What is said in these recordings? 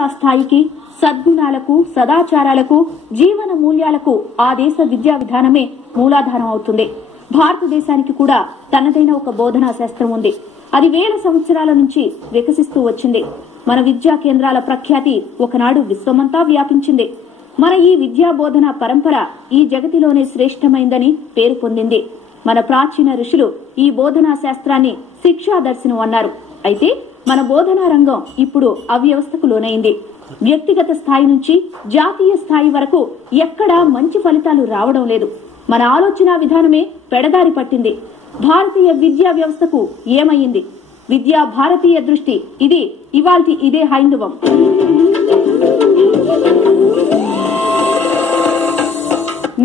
మానవతా స్థాయికి, సద్గుణాలకు, సదాచారాలకు, జీవన మూల్యాలకు ఆ దేశ విద్యా విధానమే మూలాధారం అవుతుంది. భారతదేశానికి కూడా తనదైన ఒక బోధనా శాస్త్రం ఉంది. అది వేల సంవత్సరాల నుంచి వికసిస్తూ వచ్చింది. మన విద్యా కేంద్రాల ప్రఖ్యాతి ఒకనాడు విశ్వమంతా వ్యాపించింది. మన ఈ విద్యా బోధన పరంపర ఈ జగతిలోనే శ్రేష్టమైందని పేరు పొందింది. మన ప్రాచీన ఋషులు ఈ బోధనా శాస్త్రాన్ని శిక్షాదర్శనం అన్నారు. అయితే మన బోధనా రంగం ఇప్పుడు అవ్యవస్థకు లోనైంది. వ్యక్తిగత స్థాయి నుంచి జాతీయ స్థాయి వరకు ఎక్కడా మంచి ఫలితాలు రావడం లేదు. మన ఆలోచన విధానమే పెడదారి పట్టింది. భారతీయ విద్యా వ్యవస్థకు ఏమయ్యింది? విద్యా భారతీయ దృష్టి ఇది ఇవాల్టి ఇదే హైందవం.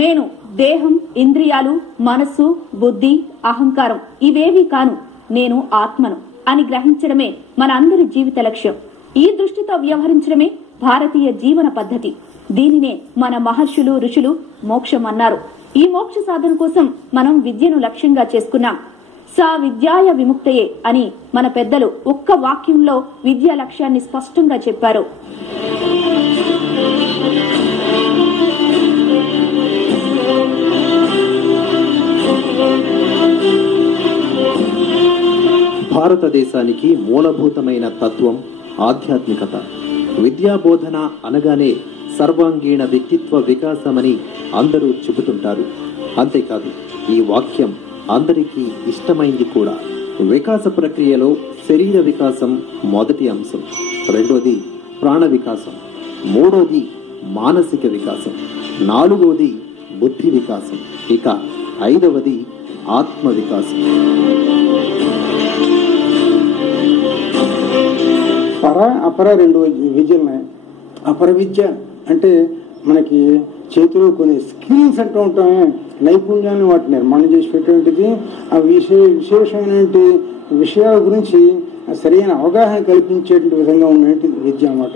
నేను దేహం, ఇంద్రియాలు, మనస్సు, బుద్ధి, అహంకారం ఇవేవి కాను, నేను ఆత్మను అని గ్రహించడమే మన అందరి జీవిత లక్ష్యం. ఈ దృష్టితో వ్యవహరించడమే భారతీయ జీవన పద్ధతి. దీనినే మన మహర్షులు, ఋషులు మోక్షం అన్నారు. ఈ మోక్ష సాధన కోసం మనం విద్యను లక్ష్యంగా చేసుకున్నాం. సా విద్యాయ విముక్తయే అని మన పెద్దలు ఒక్క వాక్యంలో విద్యా లక్ష్యాన్ని స్పష్టంగా చెప్పారు. భారతదేశానికి మూలభూతమైన తత్వం ఆధ్యాత్మికత. విద్యాబోధన అనగానే సర్వాంగీణ వ్యక్తిత్వ వికాసమని అందరూ చెబుతుంటారు. అంతేకాదు, ఈ వాక్యం అందరికీ ఇష్టమైంది కూడా. వికాస ప్రక్రియలో శరీర వికాసం మొదటి అంశం, రెండోది ప్రాణ వికాసం, మూడోది మానసిక వికాసం, నాలుగోది బుద్ధి వికాసం, ఇక ఐదవది ఆత్మ వికాసం. అపర రెండు విద్యలున్నాయి. అపర విద్య అంటే మనకి చేతిలో కొన్ని స్కిల్స్ అంటూ ఉంటామే, నైపుణ్యాన్ని వాటి నిర్మాణం చేసి పెట్టేటువంటిది. ఆ విశేషమైనటువంటి విషయాల గురించి సరైన అవగాహన కల్పించేటువంటి విధంగా ఉన్నటువంటి విద్య అన్నమాట.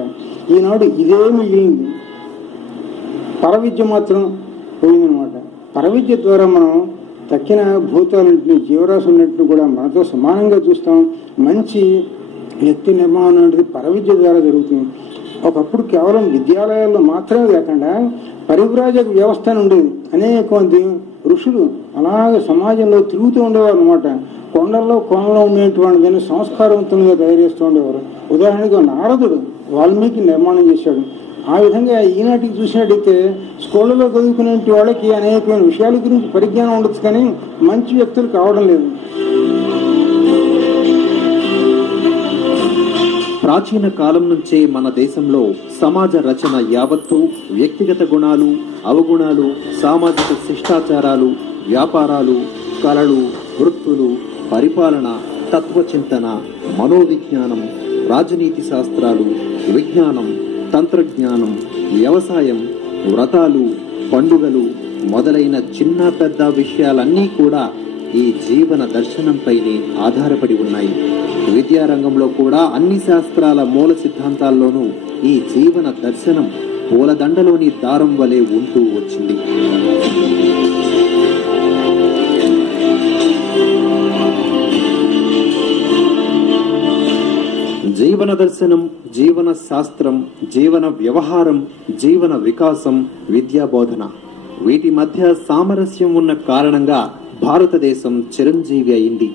ఈనాడు ఇదే మిగిలింది, పరవిద్య మాత్రం పోయిందనమాట. పరవిద్య ద్వారా మనం తక్కిన భూతాలన్నింటినీ, జీవరాశులన్నింటినీ కూడా మనతో సమానంగా చూస్తాం. మంచి వ్యక్తి నిర్మాణం అనేది పరవిద్య ద్వారా జరుగుతుంది. ఒకప్పుడు కేవలం విద్యాలయాల్లో మాత్రమే కాకుండా పరివ్రాజక వ్యవస్థ ఉండేది. అనేక మంది ఋషులు అలాగే సమాజంలో తిరుగుతూ ఉండేవారు అనమాట. కొండల్లో కోనలో ఉండేటువంటి సంస్కారవంతంగా తయారు చేస్తూ ఉండేవారు. ఉదాహరణగా నారదుడు వాల్మీకి నిర్మాణం చేశాడు. ఆ విధంగా ఈనాటికి చూసినట్టయితే స్కూళ్ళలో చదువుకునే వాళ్ళకి అనేకమైన విషయాల గురించి పరిజ్ఞానం ఉండొచ్చు, కానీ మంచి వ్యక్తులు కావడం లేదు. ప్రాచీన కాలం నుంచే మన దేశంలో సమాజ రచన యావత్తు వ్యక్తిగత గుణాలు, అవగుణాలు, సామాజిక శిష్టాచారాలు, వ్యాపారాలు, కళలు, వృత్తులు, పరిపాలన, తత్వచింతన, మనోవిజ్ఞానం, రాజనీతి శాస్త్రాలు, విజ్ఞానం, తంత్రజ్ఞానం, వ్యవసాయం, వ్రతాలు, పండుగలు మొదలైన చిన్న పెద్ద విషయాలన్నీ కూడా ఈ జీవన దర్శనంపైనే ఆధారపడి ఉన్నాయి. విద్యారంగంలో కూడా అన్ని శాస్త్రాల మూల సిద్ధాంతాల్లోనూ ఈ జీవన దర్శనం పూలదండలోని దారం వలె ఉంటూ వచ్చింది. జీవన దర్శనం, జీవన శాస్త్రం, జీవన వ్యవహారం, జీవన వికాసం, విద్యా బోధన, వీటి మధ్య సామరస్యం ఉన్న కారణంగా భారతదేశం చిరంజీవి అయింది.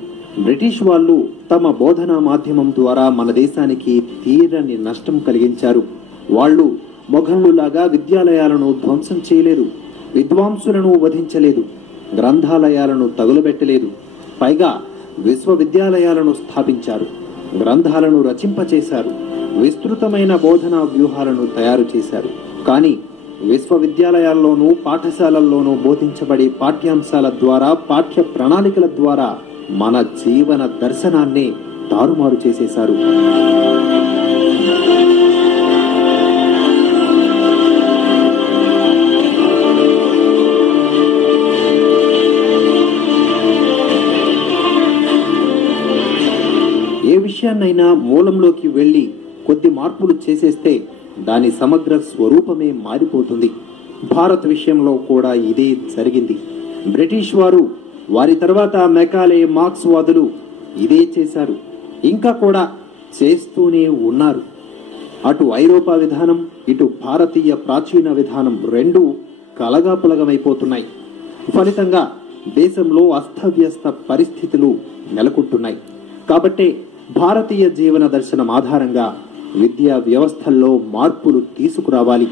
బ్రిటిష్ వాళ్ళు తమ బోధనా మాధ్యమం ద్వారా మన దేశానికి తీరని నష్టం కలిగించారు. వాళ్ళు మొఘలులాగా విద్యాలయాలను ధ్వంసం చేయలేదు, విద్వాంసులను వధించలేదు, గ్రంథాలయాలను తగులబెట్టలేదు. పైగా విశ్వవిద్యాలయాలను స్థాపించారు, గ్రంథాలను రచింపచేశారు, విస్తృతమైన బోధనా వ్యూహాలను తయారు చేశారు. కానీ విశ్వవిద్యాలయాల్లోనూ పాఠశాలల్లోనూ బోధించబడే పాఠ్యాంశాల ద్వారా, పాఠ్య ప్రణాళికల ద్వారా మన జీవన దర్శనాన్నే తారుమారు చేసేశారు. ఏ విషయాన్నైనా మూలంలోకి వెళ్లి కొద్ది మార్పులు చేసేస్తే దాని సమగ్ర స్వరూపమే మారిపోతుంది. భారత్ విషయంలో కూడా ఇదే జరిగింది. బ్రిటిష్ వారు, వారి తర్వాత మెకాలే, మార్క్స్ వాదులు ఇదే చేశారు, ఇంకా కూడా చేస్తూనే ఉన్నారు. అటు ఐరోపా విధానం, ఇటు భారతీయ ప్రాచీన విధానం రెండూ కలగాపులగమైపోతున్నాయి. ఫలితంగా దేశంలో అస్తవ్యస్త పరిస్థితులు నెలకొంటున్నాయి. కాబట్టే భారతీయ జీవన దర్శనం ఆధారంగా విద్యా వ్యవస్థల్లో మార్పులు తీసుకురావాలి.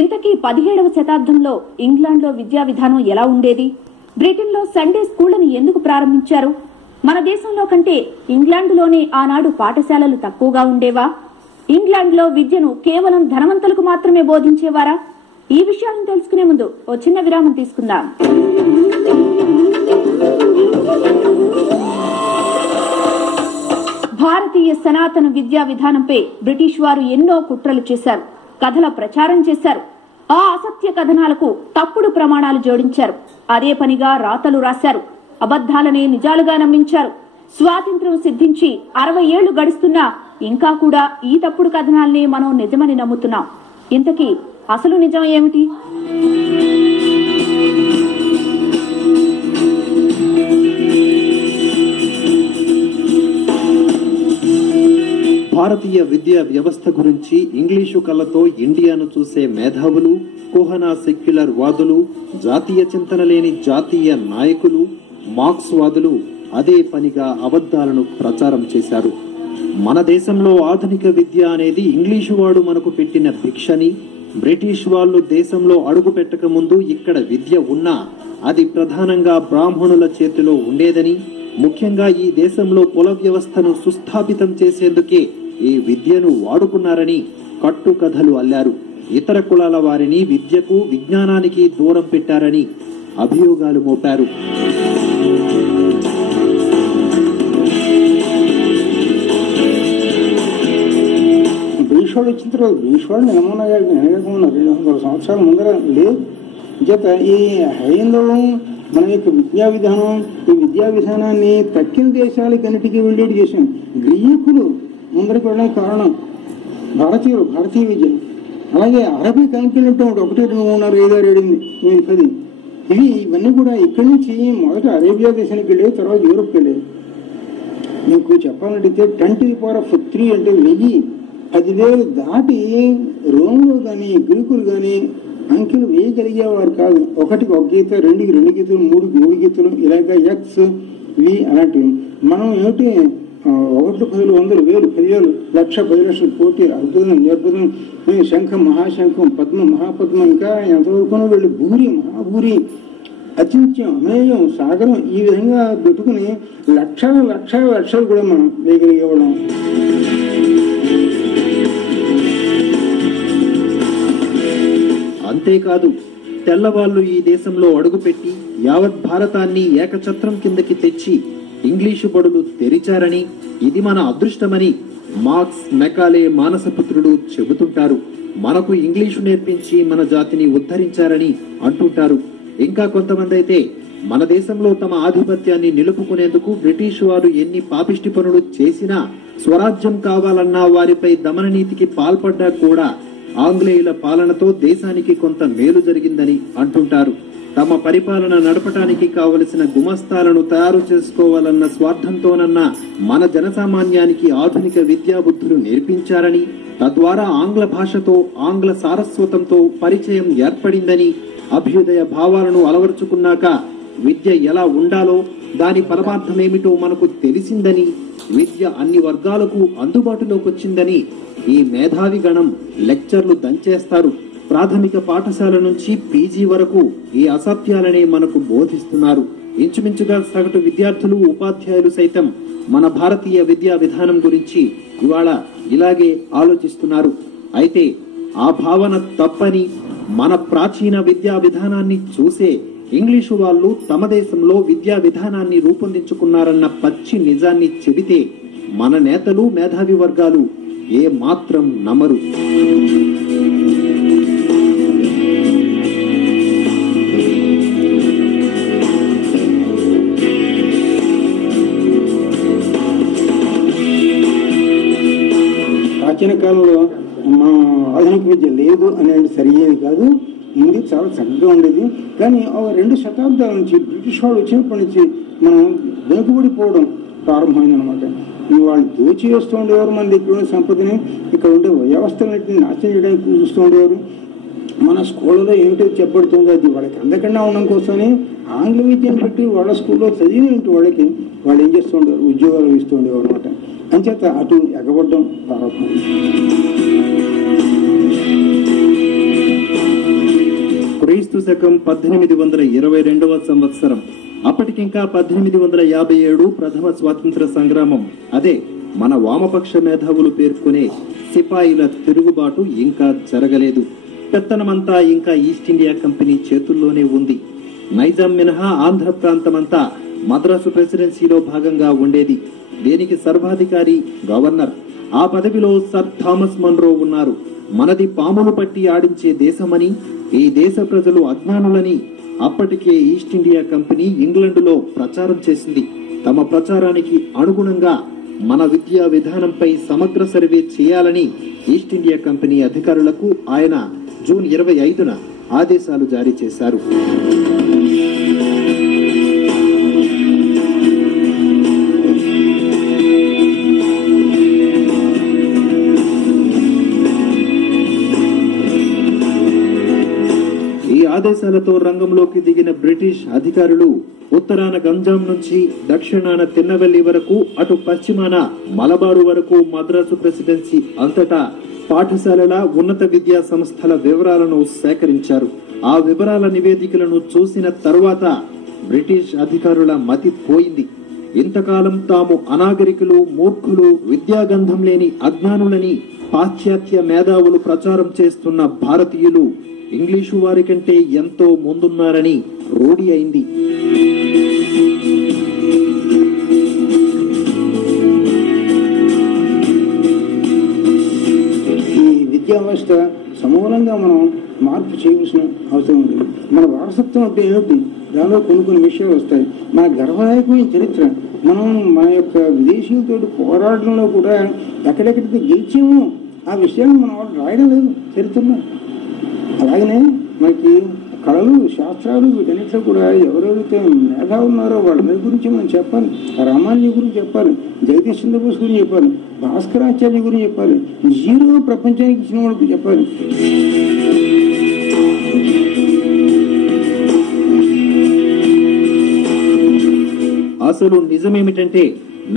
ఇంతకీ 17వ శతాబ్దంలో ఇంగ్లాండ్లో విద్యా విధానం ఎలా ఉండేది? బ్రిటన్లో సండే స్కూళ్లను ఎందుకు ప్రారంభించారు? మన దేశంలో కంటే ఇంగ్లాండ్లోనే ఆనాడు పాఠశాలలు తక్కువగా ఉండేవా? ఇంగ్లాండ్లో విద్యను కేవలం ధనవంతులకు మాత్రమే బోధించేవారా? ఈ విషయాలను తెలుసుకునే ముందు ఓ చిన్న విరామం తీసుకుందాం. భారతీయ సనాతన విద్యా విధానంపై బ్రిటిష్ వారు ఎన్నో కుట్రలు చేశారు, కథల ప్రచారం చేశారు. ఆ అసత్య కథనాలకు తప్పుడు ప్రమాణాలు జోడించారు. అదే పనిగా రాతలు రాశారు, అబద్దాలనే నిజాలుగా నమ్మించారు. స్వాతంత్ర్యం సిద్ధించి 60 ఏళ్లు గడుస్తున్నా ఇంకా కూడా ఈ తప్పుడు కథనాలనే మనం నిజమని నమ్ముతున్నాం. ఇంతకీ అసలు నిజం ఏమిటి? భారతీయ విద్యా వ్యవస్థ గురించి ఇంగ్లీషు కళ్ళతో ఇండియాను చూసే మేధావులు, కుహనా సెక్యులర్ వాదులు, జాతీయ చింతన లేని జాతీయ నాయకులు, మార్క్స్ వాదులు అదే పనిగా అబద్దాలను ప్రచారం చేశారు. మన దేశంలో ఆధునిక విద్య అనేది ఇంగ్లీషు వాడు మనకు పెట్టిన భిక్షని, బ్రిటిష్ వాళ్ళు దేశంలో అడుగు పెట్టక ముందు ఇక్కడ విద్య ఉన్నా అది ప్రధానంగా బ్రాహ్మణుల చేతిలో ఉండేదని, ముఖ్యంగా ఈ దేశంలో కుల వ్యవస్థను సుస్థాపితం చేసేందుకే ఈ విద్యను వాడుకున్నారని కట్టుకథలు అల్లారు. ఇతర కులాల వారిని విద్యకు, విజ్ఞానానికి దూరం పెట్టారని అభియోగాలు మోపారు. బ్రిటిష్ వాడు వచ్చిన తర్వాత బ్రిటిష్ వాడిని నమూనాగా 200 సంవత్సరాల ముందర లేదు. చేత ఈ హైందవం మన యొక్క విద్యా విధానం, ఈ విద్యా విధానాన్ని తక్కిన దేశాలకన్నిటికీ వెళ్ళేటి చేశాం. గ్రీకులు ముందరికి వెళ్ళడానికి కారణం భారతీయ విద్య. అలాగే అరబిక్ అంకెలంటూ 1, 2, 3, 4, 5, 6, 7, 8, 10 ఇవన్నీ కూడా ఇక్కడి నుంచి మొదట అరేబియా దేశానికి వెళ్ళేది, తర్వాత యూరోప్కి వెళ్ళేది. మీకు చెప్పాలంటే 10⁻³ అంటే 10,000 దాటి రోములు కానీ గ్రీకులు కానీ అంకెలు వేయగలిగేవారు కాదు. 1కి 1 గీత, 2కి 2 గీతలు, 3కి 3 గీతలు, ఇలాగ ఎక్స్ వి అలాంటివి. మనం ఏమిటి 1, 10, 100, 1000, 10,000, 1,00,000, 10,00,000 కోటి, అద్భుతం, శంఖం, మహాశంఖం, పద్మం, మహాపద్మం, ఇంకా ఎంతవరకు వెళ్ళి భూరి, మహాభూరి, అచింత్యం, అమేయం, సాగరం, ఈ విధంగా పెట్టుకుని లక్షలు కూడా మనం వేయగలిగేవాళ్ళం. అంతేకాదు, తెల్లవాళ్లు ఈ దేశంలో అడుగుపెట్టి యావత్ భారతాన్ని ఏకఛత్రం కిందకి తెచ్చి ఇంగ్లీషు బడులు తెరిచారని, ఇది మన అదృష్టమని మార్క్స్, మెకాలే మానసపుత్రుడు చెబుతుంటారు. మనకు ఇంగ్లీషు నేర్పించి మన జాతిని ఉద్ధరించారని అంటుంటారు. ఇంకా కొంతమంది అయితే మన దేశంలో తమ ఆధిపత్యాన్ని నిలుపుకునేందుకు బ్రిటిష్ వారు ఎన్ని పాపిష్టి పనులు చేసినా, స్వరాజ్యం కావాలన్నా వారిపై దమన నీతికి పాల్పడ్డా కూడా ఆంగ్లేయుల పాలనతో దేశానికి కొంత మేలు జరిగిందని అంటుంటారు. తమ పరిపాలన నడపటానికి కావలసిన గుమస్తాలను తయారు చేసుకోవాలన్న స్వార్థంతోనన్నా మన జనసామాన్యానికి ఆధునిక విద్యాబుద్ధులు నేర్పించారని, తద్వారా ఆంగ్ల భాషతో, ఆంగ్ల సారస్వతంతో పరిచయం ఏర్పడిందని, అభ్యుదయ భావాలను అలవర్చుకున్నాక విద్య ఎలా ఉండాలో, దాని పరమార్థమేమిటో మనకు తెలిసిందని, విద్య అన్ని వర్గాలకు అందుబాటులోకి వచ్చిందని ఈ మేధావి గణం లెక్చర్లు దంచేస్తారు. ప్రాథమిక పాఠశాల నుంచి పీజీ వరకు ఈ అసత్యాలనే మనకు బోధిస్తున్నారు. ఇంచుమించుగా సగటు విద్యార్థులు, ఉపాధ్యాయులు సైతం మన భారతీయ విద్యా విధానం గురించి ఇవాళ ఇలాగే ఆలోచిస్తున్నారు. అయితే ఆ భావన తప్పని, మన ప్రాచీన విద్యా విధానాన్ని చూసే ఇంగ్లీషు వాళ్ళు తమ దేశంలో విద్యా విధానాన్ని రూపొందించుకున్నారన్న పచ్చి నిజాన్ని చెబితే మన నేతలు, మేధావి వర్గాలు ఏ మాత్రం నమ్మరు. ప్రాచీన కాలంలో మా ఆధునిక విద్య లేదు అనేది సరియైనది కాదు. ముందు చాలా చక్కగా ఉండేది. కానీ 2 శతాబ్దాల నుంచి బ్రిటిష్ వాళ్ళు వచ్చినప్పటి నుంచి మనం వెనుకబడిపోవడం ప్రారంభమైందనమాట. వాళ్ళు దోచి వేస్తూ ఉండేవారు మన దగ్గర ఉండే సంపదని, ఇక్కడ ఉండే వ్యవస్థలన్నింటినీ నాశనం చేయడానికి చూస్తూ ఉండేవారు. మన స్కూళ్ళలో ఏమిటో చెప్పబడుతుందో అది వాళ్ళకి అందకుండా ఉండడం కోసమని ఆంగ్ల విద్యను పెట్టి వాళ్ళ స్కూల్లో చదివిన వాళ్ళకి వాళ్ళు ఏం చేస్తూ ఉండేవారు, ఉద్యోగాలు ఇస్తూ ఉండేవారు అనమాట. అంచేత అటు ఎగబడ్డం ప్రారంభమైంది. క్రీస్తు శకం 1822వ సంవత్సరం. అప్పటికింకా 1857 ప్రథమ స్వాతంత్ర సంగ్రామం, అదే మన వామపక్ష మేధావులు పేర్కొనే సిపాయిల తిరుగుబాటు ఇంకా జరగలేదు. పెత్తనమంతా ఇంకా ఈస్ట్ ఇండియా కంపెనీ చేతుల్లోనే ఉంది. నైజాం మినహా ఆంధ్ర ప్రాంతమంతా మద్రాసు ప్రెసిడెన్సీలో భాగంగా ఉండేది. దీనికి సర్వాధికారి గవర్నర్. ఆ పదవిలో సర్ థామస్ మన్రో ఉన్నారు. మనది పాములు పట్టి ఆడించే దేశమని, ఈ దేశ ప్రజలు అజ్ఞానులని అప్పటికే ఈస్ట్ ఇండియా కంపెనీ ఇంగ్లండులో ప్రచారం చేసింది. తమ ప్రచారానికి అనుగుణంగా మన విద్యా విధానంపై సమగ్ర సర్వే చేయాలని ఈస్ట్ ఇండియా కంపెనీ అధికారులకు ఆయన జూన్ 25న ఆదేశాలు జారీ చేశారు. ఈ ఆదేశాలతో రంగంలోకి దిగిన బ్రిటిష్ అధికారులు ఉత్తరాన గంజాం నుంచి దక్షిణాన తిన్నవెల్లి వరకు, అటు పశ్చిమాన మలబారు వరకు మద్రాసు ప్రెసిడెన్సీ అంతటా పాఠశాలల, ఉన్నత విద్యా సంస్థల వివరాలను సేకరించారు. ఆ వివరాల నివేదికలను చూసిన తరువాత బ్రిటిష్ అధికారుల మతి పోయింది. ఇంతకాలం తాము అనాగరికులు, మూర్ఖులు, విద్యాగంధం లేని అజ్ఞానులని పాశ్చాత్య మేధావులు ప్రచారం చేస్తున్న భారతీయులు ఇంగ్లీషు వారి కంటే ఎంతో ముందున్నారని రూఢి అయింది. విద్యా వ్యవస్థ సమూలంగా మనం మార్పు చేయవలసిన అవసరం ఉంది. మన వారసత్వం అంటే ఏమిటి, దానిలో కొన్ని విషయాలు వస్తాయి. మన గర్వదాయకమైన చరిత్ర, మనం మన యొక్క విదేశీయులతో పోరాటంలో కూడా ఎక్కడెక్కడికి గెలిచామో ఆ విషయాన్ని మనం రాయడం లేదు చరిత్రలో. అలాగనే మనకి కళలు, శాస్త్రాలు, వీటన్నిటిలో కూడా ఎవరెవరైతే మేధావులు ఉన్నారో వాళ్ళ గురించి మనం చెప్పాలి. రామాన్య గురించి చెప్పాలి, జగదీష్ చంద్రబోస్ గురించి చెప్పాలి, భాస్కరాచార్య గురించి చెప్పాలి, జీరో ప్రపంచానికి ఇచ్చిన వాళ్ళకి చెప్పాలి. అసలు నిజమేమిటంటే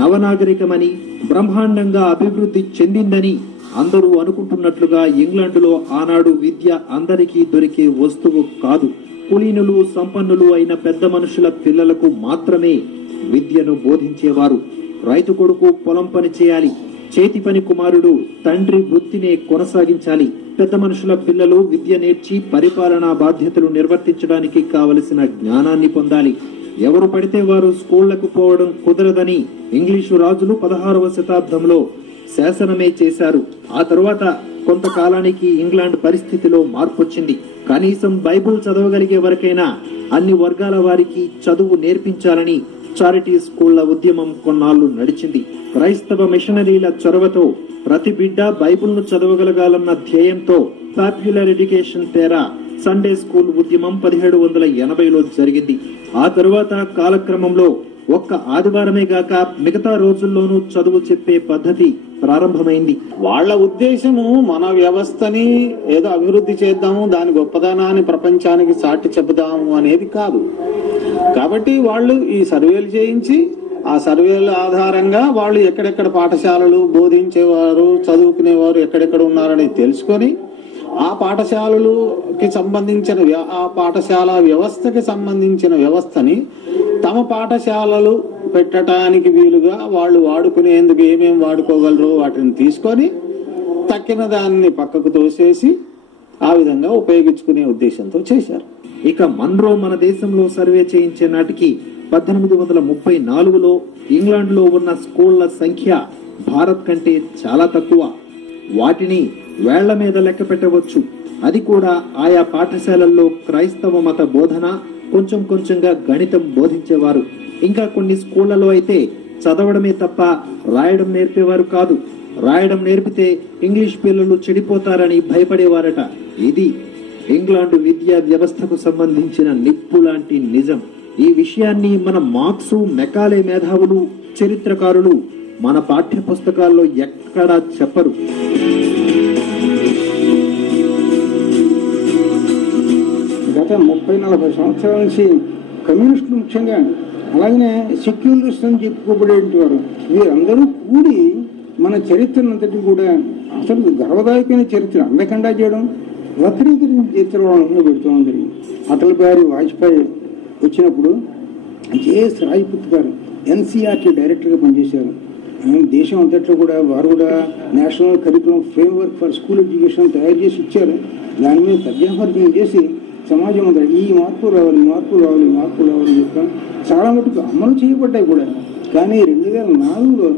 నవనాగరికమని, బ్రహ్మాండంగా అభివృద్ధి చెందిందని అందరూ అనుకుంటున్నట్లుగా ఇంగ్లాండులో ఆనాడు విద్య అందరికీ దొరికే వస్తువు కాదు. కులీనులు, సంపన్నులు అయిన పెద్ద మనుషుల పిల్లలకు మాత్రమే విద్యను బోధించేవారు. రైతు కొడుకు పొలం పని చేయాలి, చేతి పని కుమారుడు తండ్రి వృత్తినే కొనసాగించాలి. పెద్ద మనుషుల పిల్లలు విద్య నేర్చి పరిపాలనా బాధ్యతలు నిర్వర్తించడానికి కావలసిన జ్ఞానాన్ని పొందాలి. ఎవరు పడితే వారు స్కూళ్లకు పోవడం కుదరదని ఇంగ్లీషు రాజులు 16వ శతాబ్దంలో శాసనమే చేశారు. ఆ తరువాత కొంతకాలానికి ఇంగ్లాండ్ పరిస్థితిలో మార్పు వచ్చింది. కనీసం బైబుల్ చదవగలిగే వరకైనా అన్ని వర్గాల వారికి చదువు నేర్పించాలని చారిటీ స్కూళ్ల ఉద్యమం కొన్నాళ్లు నడిచింది. క్రైస్తవ మిషనరీల చొరవతో ప్రతి బిడ్డ బైబుల్ ను చదవగలగాలన్న ధ్యేయంతో పాపులర్ ఎడ్యుకేషన్ తేరా సండే స్కూల్ ఉద్యమం 1780లో జరిగింది. ఆ తరువాత కాలక్రమంలో ఒక్క ఆదివారమే గాక మిగతా రోజుల్లోనూ చదువు చెప్పే పద్ధతి ప్రారంభమైంది. వాళ్ల ఉద్దేశము మన వ్యవస్థని ఏదో అభివృద్ధి చేద్దాము, దాని గొప్పదనాన్ని ప్రపంచానికి చాటి చెబుదాము అనేది కాదు. కాబట్టి వాళ్ళు ఈ సర్వేలు చేయించి ఆ సర్వేల ఆధారంగా వాళ్ళు ఎక్కడెక్కడ పాఠశాలలు బోధించేవారు, చదువుకునేవారు ఎక్కడెక్కడ ఉన్నారని తెలుసుకొని ఆ పాఠశాలకి సంబంధించిన ఆ పాఠశాల వ్యవస్థకి సంబంధించిన వ్యవస్థని తమ పాఠశాలలు పెట్టడానికి వీలుగా వాళ్ళు వాడుకునేందుకు ఏమేమి వాడుకోగలరో వాటిని తీసుకొని తక్కిన దాన్ని పక్కకు తోసేసి ఆ విధంగా ఉపయోగించుకునే ఉద్దేశంతో చేశారు. ఇక మన్రో మన దేశంలో సర్వే చేయించే నాటికి 1834లో ఇంగ్లాండ్ లో ఉన్న స్కూళ్ల సంఖ్య భారత్ కంటే చాలా తక్కువ. వాటిని వేళ్ల మీద లెక్క పెట్టవచ్చు. అది కూడా ఆయా పాఠశాలల్లో క్రైస్తవ మత బోధన, కొంచెం కొంచెంగా గణితం బోధించేవారు. ఇంకా కొన్ని స్కూళ్లలో అయితే చదవడమే తప్ప రాయడం నేర్పేవారు కాదు. రాయడం నేర్పితే ఇంగ్లీష్ పిల్లలు చెడిపోతారని భయపడేవారట. ఇది ఇంగ్లాండ్ విద్యా వ్యవస్థకు సంబంధించిన నిప్పు లాంటి నిజం. ఈ విషయాన్ని మన మార్క్స్, మెకాలే మేధావులు, చరిత్రకారులు మన పాఠ్య పుస్తకాల్లో ఎక్కడా చెప్పరు. గత 30-40 సంవత్సరాల నుంచి కమ్యూనిస్టులు ముఖ్యంగా, అలాగనే సెక్యులరిస్ట్ అని చెప్పుకోబడేవారు, వీరందరూ కూడి మన చరిత్రనంతటి కూడా అసలు గర్వదాయకమైన చరిత్ర అందకుండా చేయడం, వక్రీకరించి చరిత్రలో పెడుతూ ఉంది. అటల్ బిహారీ వాజ్పేయి వచ్చినప్పుడు జేఎస్ రాజ్పుత్ గారు ఎన్సీఆర్టీ డైరెక్టర్గా పనిచేశారు. దేశం అంతట్లో కూడా వారు కూడా national curriculum framework for school education తయారు చేసి ఇచ్చారు. దాని మీద తద్యాహర్జన చేసి సమాజం అంతా ఈ మార్పు రావాలి, మార్పు రావాలి, మార్పు రావాలి చెప్పాం. చాలా మటుకు అమలు చేయబడ్డాయి కూడా. కానీ 2004లో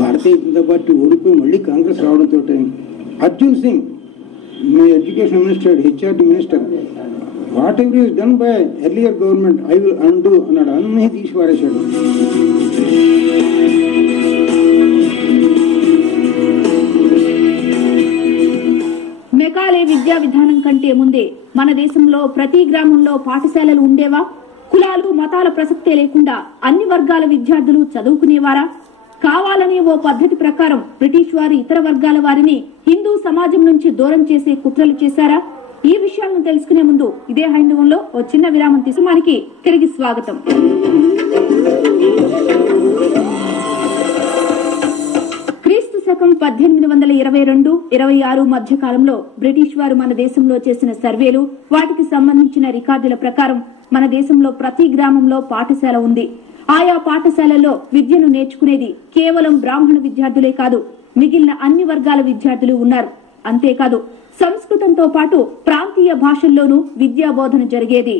భారతీయ జనతా పార్టీ ఓడిపోయి మళ్ళీ కాంగ్రెస్ రావడంతో అర్జున్ సింగ్, మీ education minister, HRD minister, whatever is done by earlier government I will undo అన్నాడు. అన్నీ తీసి పారేశాడు. మెకాలే విద్యా విధానం కంటే ముందే మన దేశంలో ప్రతి గ్రామంలో పాఠశాలలు ఉండేవా? కులాలు, మతాల ప్రసక్తే లేకుండా అన్ని వర్గాల విద్యార్థులు చదువుకునేవారా? కావాలనే ఓ పద్ధతి ప్రకారం బ్రిటిష్ వారు ఇతర వర్గాల వారిని హిందూ సమాజం నుంచి దూరం చేసే కుట్రలు చేశారా? ఈ విషయాలను తెలుసుకునే ముందు ఇదే హైందవంలో ఓ చిన్న విరామం తీసుకుని తిరిగి స్వాగతం. క్రీస్తు శకం 1822-26 మధ్య కాలంలో బ్రిటిష్ వారు మన దేశంలో చేసిన సర్వేలు, వాటికి సంబంధించిన రికార్డుల ప్రకారం మన దేశంలో ప్రతి గ్రామంలో పాఠశాల ఉంది. ఆయా పాఠశాలల్లో విద్యను నేర్చుకునేది కేవలం బ్రాహ్మణ విద్యార్థులే కాదు, మిగిలిన అన్ని వర్గాల విద్యార్థులు ఉన్నారు. అంతేకాదు, సంస్కృతంతో పాటు ప్రాంతీయ భాషల్లోనూ విద్యా బోధన జరిగేది.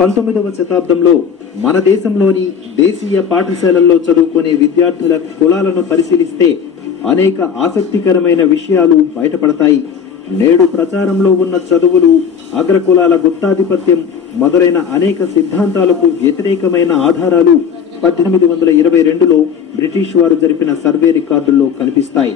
పంతొమ్మిదవ శతాబ్దంలో మన దేశంలోని దేశీయ పాఠశాలల్లో చదువుకునే విద్యార్థుల కులాలను పరిశీలిస్తే అనేక ఆసక్తికరమైన విషయాలు బయటపడతాయి. నేడు ప్రచారంలో ఉన్న చదువులు, అగ్రకులాల గుత్తాధిపత్యం మొదలైన అనేక సిద్ధాంతాలకు వ్యతిరేకమైన ఆధారాలు 1822లో బ్రిటిష్ వారు జరిపిన సర్వే రికార్డుల్లో కనిపిస్తాయి.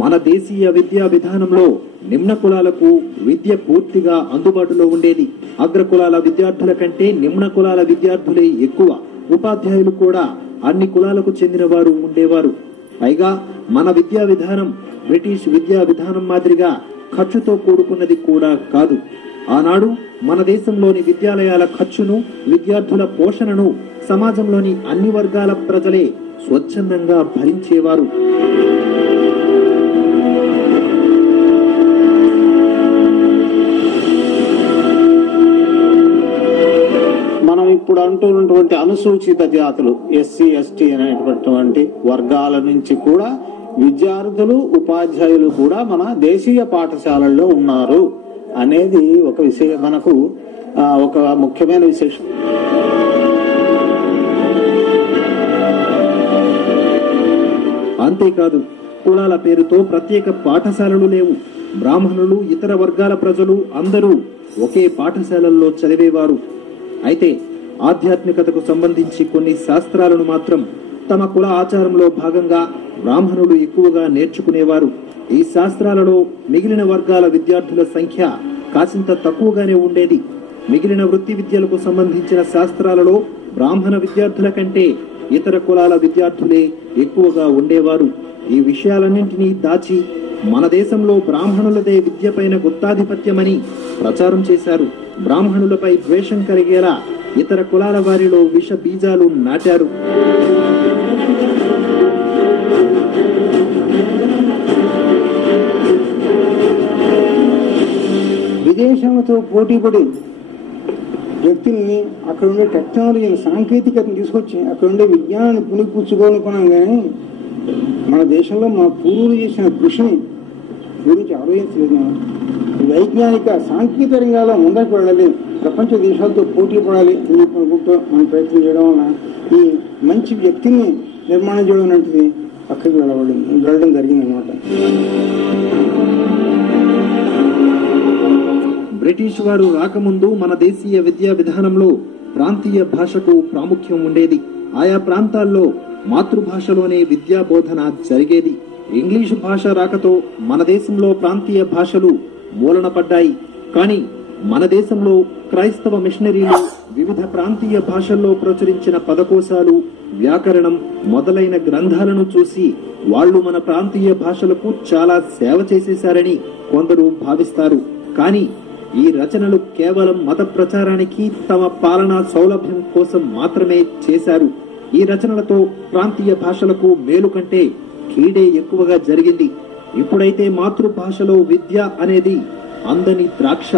మన దేశీయ విద్యా విధానంలో నిమ్న కులాలకు విద్య పూర్తిగా అందుబాటులో ఉండేది. అగ్రకులాల విద్యార్థుల కంటే నిమ్న కులాల విద్యార్థులే ఎక్కువ. ఉపాధ్యాయులు కూడా అన్ని కులాలకు చెందిన వారు ఉండేవారు. పైగా మన విద్యా విధానం బ్రిటిష్ విద్యా విధానం మాదిరిగా ఖర్చుతో కూడుకున్నది కూడా కాదు. ఆనాడు మన దేశంలోని విద్యాలయాల ఖర్చును, విద్యార్థుల పోషణను సమాజంలోని అన్ని వర్గాల ప్రజలే స్వచ్ఛందంగా భరించేవారు. మనం ఇప్పుడు అంటున్నటువంటి అనుసూచిత జాతులు, ఎస్సీ, ఎస్టీ అనేటువంటి వర్గాల నుంచి కూడా విద్యార్థులు, ఉపాధ్యాయులు కూడా మన దేశీయ పాఠశాలల్లో ఉన్నారు అనేది ఒక విషయం, మనకు ఒక ముఖ్యమైన విశేషం. అంతేకాదు, కులాల పేరుతో ప్రత్యేక పాఠశాలలు లేవు. బ్రాహ్మణులు, ఇతర వర్గాల ప్రజలు అందరూ ఒకే పాఠశాలల్లో చదివేవారు. అయితే ఆధ్యాత్మికతకు సంబంధించి కొన్ని శాస్త్రాలను మాత్రం తమ కుల ఆచారంలో భాగంగా బ్రాహ్మణులు ఎక్కువగా నేర్చుకునేవారు. ఈ శాస్త్రాలలో మిగిలిన వర్గాల విద్యార్థుల సంఖ్య కాసింత తక్కువగానే ఉండేది. మిగిలిన వృత్తి విద్యలకు సంబంధించిన శాస్త్రాలలో బ్రాహ్మణ విద్యార్థుల కంటే ఇతర కులాల విద్యార్థులే ఎక్కువగా ఉండేవారు. ఈ విషయాలన్నింటినీ దాచి మన దేశంలో బ్రాహ్మణులదే విద్యపైన గుత్తాధిపత్యమని ప్రచారం చేశారు. బ్రాహ్మణులపై ద్వేషం కలిగేలా ఇతర కులాల వారిలో విష బీజాలు నాటారు. విదేశాలతో పోటీపడి వ్యక్తుల్ని, అక్కడ ఉండే టెక్నాలజీని, సాంకేతికతను తీసుకొచ్చి అక్కడ ఉండే విజ్ఞానాన్ని పుణిపుచ్చుకోనుకున్నాం. కానీ మన దేశంలో మన పూర్వులు చేసిన కృషిని గురించి ఆలోచించలేదు. వైజ్ఞానిక సాంకేతిక రంగాల్లో ముందరికి వెళ్ళాలి, ప్రపంచ దేశాలతో పోటీ పడాలి అని అనుకుంటూ మనం ప్రయత్నం చేయడం వల్ల ఈ మంచి వ్యక్తిని నిర్మాణం చేయడం అనేది పక్కకి వెళ్ళడం జరిగింది అనమాట. బ్రిటిష్ వారు రాకముందు మన దేశీయ విద్యా విధానంలో ప్రాంతీయ భాషకు ప్రాముఖ్యం ఉండేది. ఆయా ప్రాంతాల్లో మాతృభాషలోనే విద్యా బోధన జరిగేది. ఇంగ్లీషు భాష రాకతో మన దేశంలో ప్రాంతీయ భాషలు మూలన పడ్డాయి. కానీ మన దేశంలో క్రైస్తవ మిషనరీలు వివిధ ప్రాంతీయ భాషల్లో ప్రచురించిన పదకోశాలు, వ్యాకరణం మొదలైన గ్రంథాలను చూసి వాళ్లు మన ప్రాంతీయ భాషలకు చాలా సేవ చేసేశారని కొందరు భావిస్తారు. కానీ ఈ రచనలు కేవలం మత ప్రచారానికి, తమ పాలనా సౌలభ్యం కోసం మాత్రమే చేశారు. ఈ రచనలతో ప్రాంతీయ భాషలకు మేలు కంటే కీడే ఎక్కువగా జరిగింది. ఇప్పుడైతే మాతృభాషలో విద్య అనేది అందని ద్రాక్ష.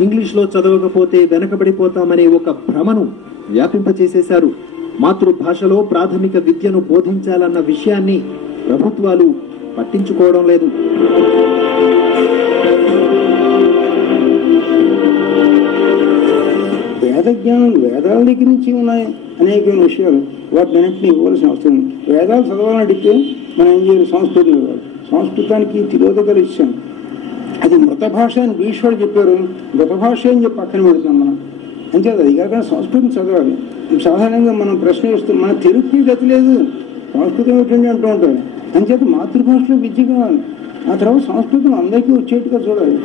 ఇంగ్లీష్లో చదవకపోతే వెనకబడిపోతామనే ఒక భ్రమను వ్యాపింపచేసేశారు. మాతృభాషలో ప్రాథమిక విద్యను బోధించాలన్న విషయాన్ని ప్రభుత్వాలు పట్టించుకోవడం లేదు. వేద జ్ఞానం వేదాల దగ్గర నుంచి ఉన్నాయి అనేకమైన విషయాలు, వాటిని అన్నింటినీ ఇవ్వాల్సిన అవసరం ఉంది. వేదాలు చదవాలంటే మనం ఏం చేయాలి? సంస్కృతం ఇవ్వాలి. సంస్కృతానికి తిరోధకాలు ఇచ్చాం. అది మృత భాష అని భీష్ముడు చెప్పారు, మృత భాష అని చెప్పి పక్కన పెడుతున్నాం మనం. అంతేకాదు, అది కాకుండా సంస్కృతం చదవాలి. సాధారణంగా మనం ప్రశ్న వేస్తాం, మన తెలుగుకి గతి లేదు, సంస్కృతం ఏంటండి అంటూ ఉంటారు. అంచేత మాతృభాషలో విద్య కావాలి. ఆ తర్వాత సంస్కృతం అందరికీ వచ్చేట్టుగా చూడాలి.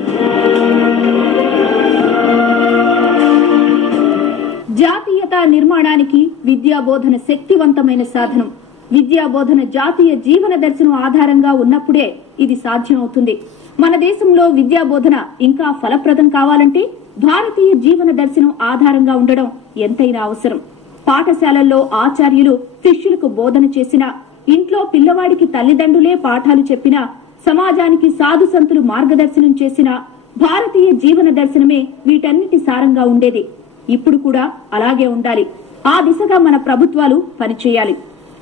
జాతీయత నిర్మాణానికి విద్యా బోధన శక్తివంతమైన సాధనం. విద్యా బోధన జాతీయ జీవన దర్శనం ఆధారంగా ఉన్నప్పుడే ఇది సాధ్యమవుతుంది. మన దేశంలో విద్యా బోధన ఇంకా ఫలప్రదం కావాలంటే భారతీయ జీవన దర్శనం ఆధారంగా ఉండడం ఎంతైనా అవసరం. పాఠశాలల్లో ఆచార్యులు శిష్యులకు బోధన చేసినా, ఇంట్లో పిల్లవాడికి తల్లిదండ్రులే పాఠాలు చెప్పినా, సమాజానికి సాధు సంతులు మార్గదర్శనం చేసినా భారతీయ జీవన దర్శనమే వీటన్నిటి సారంగా ఉండేది. ఇప్పుడు కూడా అలాగే ఉండాలి. ఆ దిశగా మన ప్రభుత్వాలు పనిచేయాలి.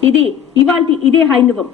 ఇది ఇవాల్టి ఇదే హైందవం.